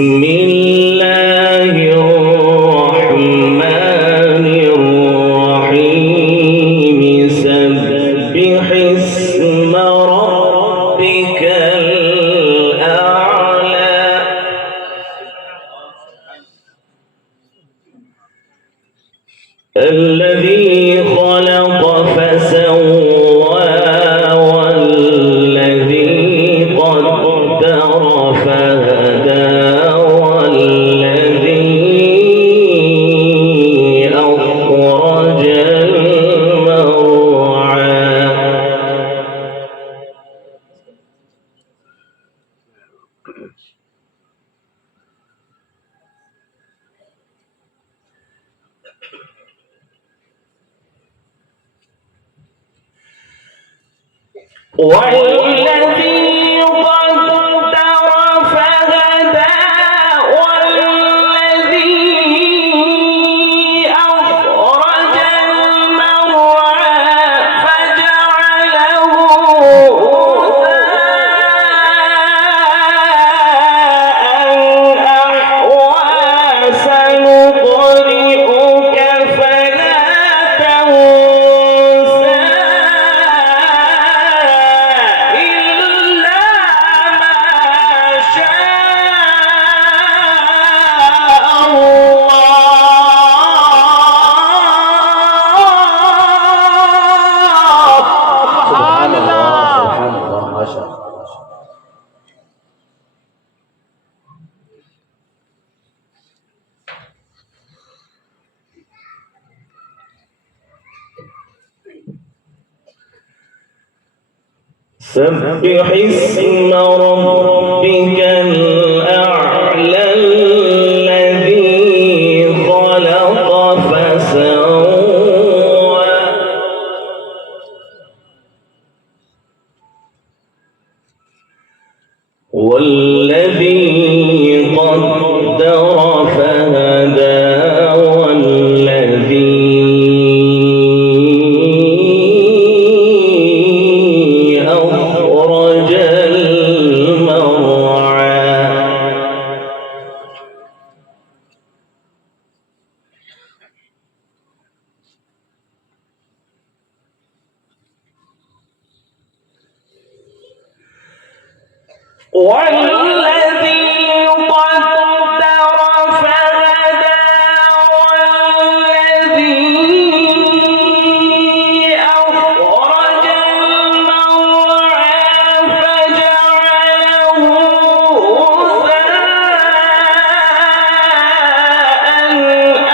بسم الله الرحمن الرحيم سبح اسم ربك الأعلى الذي خلق فسوى والذي قدر فهدى والذي أخرج المرعى والذي قدر فهدى والذي أخرج المرعى فجعله غثاء أحوى سنقرئك فلا تنسى سبح اسم ربك الأعلى الذي خلق فسوى والذي قدر فهدى والذي أخرج المرعى والذي قدر فهدى والذي أخرج المرعى فجعله غثاء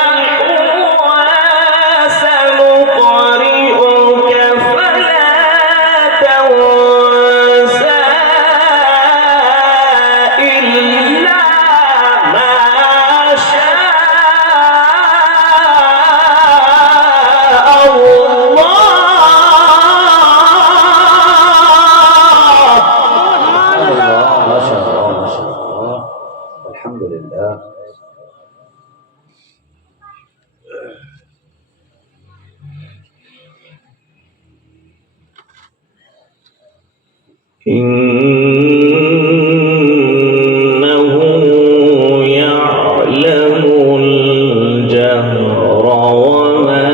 أحوى سنقرئك فلا تنسى إلا ما شاء الله ما شاء الله ما شاء الله والحمد لله. إنه يعلم الجهر وما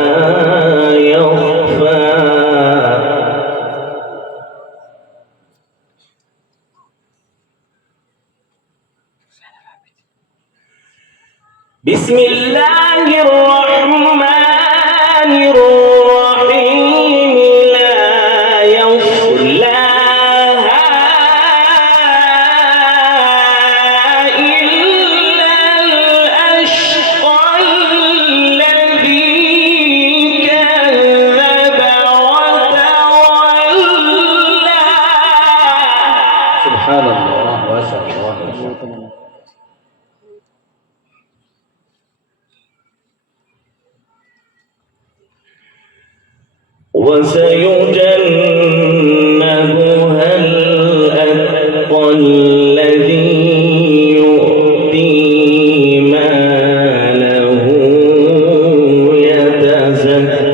يخفى بسم الله الرحمن الرحيم لا يصلاها إلا الأشقى الذي كذب وتولى سبحان الله ما شاء الله ما شاء الله. وسيجنبها الأتقى الذي يؤتي ماله يتزكى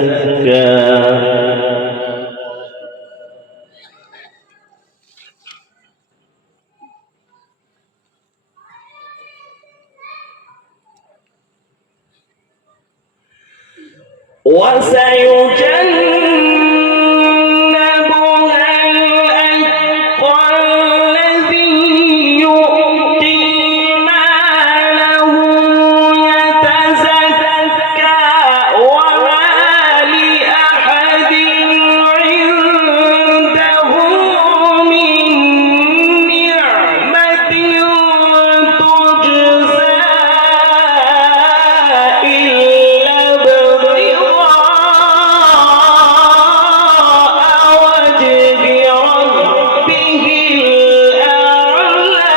وسيجنبها الأتقى الذي يؤتي ماله يتزكى وما لأحد عنده من نعمة تجزى إلا ابتغاء وجه ربه الأعلى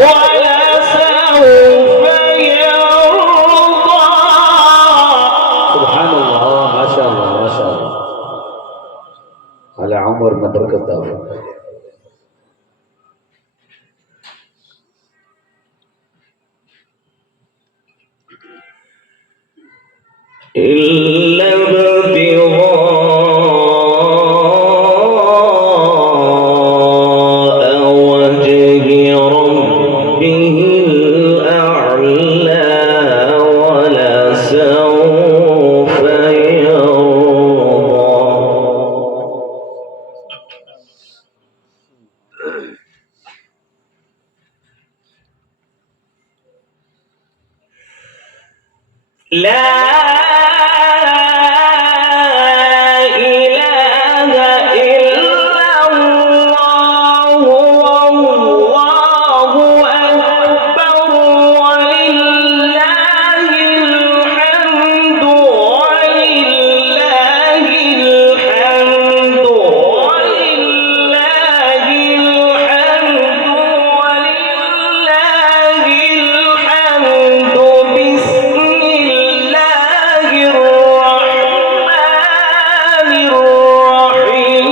ولسوف يرضى. سبحان الله، ما شاء الله ما شاء الله. على عمرنا بركة الله. إلا ابتغاء وجه ربه الأعلى ولسوف يرضى. لا إله إلا الله والله أكبر ولله الحمد ولله الحمد ولله الحمد ولله الحمد. بسم الله الرحمن الرحيم.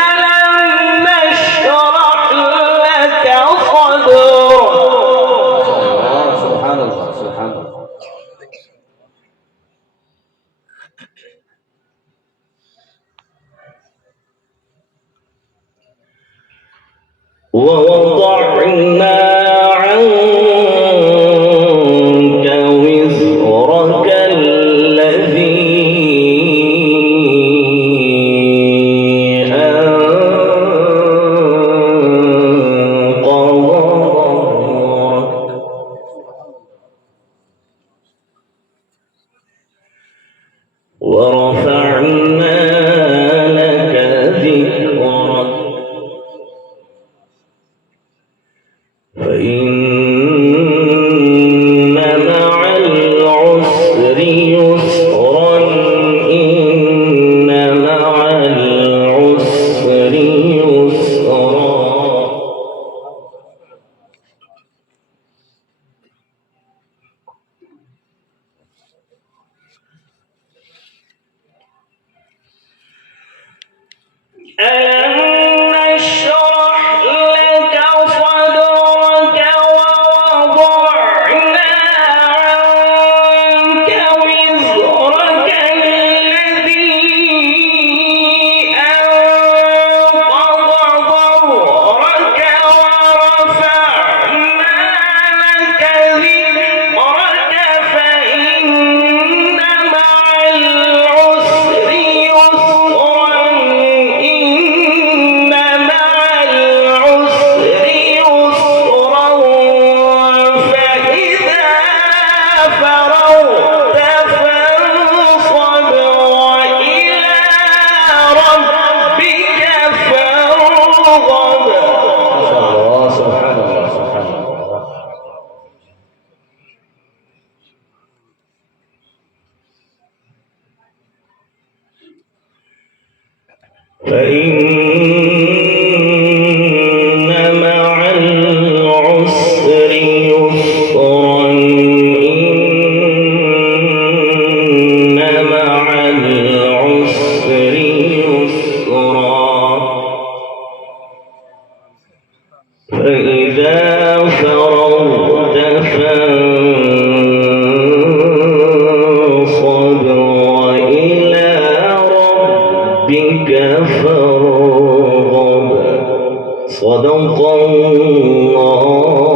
ألم نشرح لك صدرك. سبحان الله سبحان الله. ووضعنا عنك وزرك الذي أنقض ظهرك ورفعنا لك ذكرك فإن مع العسر يسرا إن مع العسر يسرا. ألم نشرح لك صدرك ووضعنا عنك وزرك الذي أنقض ظهرك ورفعنا لك ذكرك فإن مع العسر يسرا إن مع العسر يسرا فإذا فرغت فانصب وإلى ربك فارغب. ما شاء الله سبحان الله سبحان الله. فإن مع العسر يسرا إن مع العسر يسرا فإذا فرغت فانصب وإلى ربك فارغب. صدق الله